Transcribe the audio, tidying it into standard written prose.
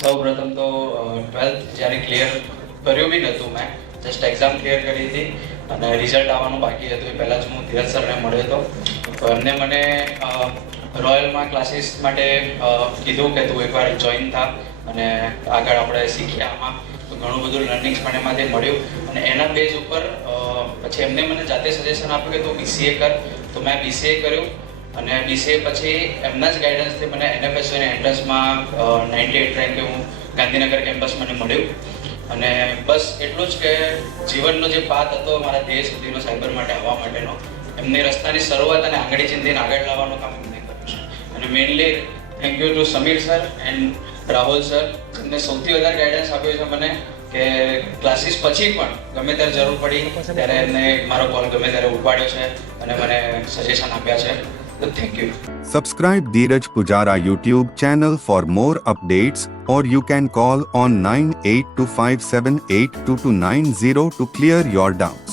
સૌ પ્રથમ તો 12th જ્યારે ક્લિયર કર્યું બી નહોતું મેં, જસ્ટ એક્ઝામ ક્લિયર કરી હતી અને રિઝલ્ટ આવવાનું બાકી હતું. એ પહેલાં જ હું ધીરજ સરને મળ્યો હતો. તો એમને મને રોયલમાં ક્લાસીસ માટે કીધું કે તું એકવાર જોઈન થા અને આગળ આપણે શીખ્યા આમાં. તો ઘણું બધું લર્નિંગ્સ પણ એમાંથી મળ્યું અને એના બેઝ ઉપર પછી એમને મને જાતે સજેશન આપ્યું કે તું BCA કર. તો મેં BCA કર્યું અને BCA પછી એમના જ ગાઈડન્સથી મને NFSU અને એન્ટ્રન્સમાં 98 રેન્કે હું ગાંધીનગર કેમ્પસ મને મળ્યું. અને બસ એટલું જ કે જીવનનો જે પાથ હતો મારા ધ્યેય સુધીનો સાયબર માટે આવવા માટેનો, એમની રસ્તાની શરૂઆત અને આંગળી ચીંધીને આગળ લાવવાનું કામ એમને કર્યું છે. અને mainly thank you to Sameer sir and Rahul sir, જેમને સૌથી વધારે ગાઈડન્સ આપ્યું છે મને કે ક્લાસીસ પછી પણ ગમે ત્યારે જરૂર પડી ત્યારે એમને મારો કોલ ગમે ત્યારે ઉપાડ્યો છે અને મને સજેશન આપ્યા છે. તો thank you. Subscribe Dheeraj Pujara YouTube channel for more updates, or you can call on 9825782290 to clear your doubts.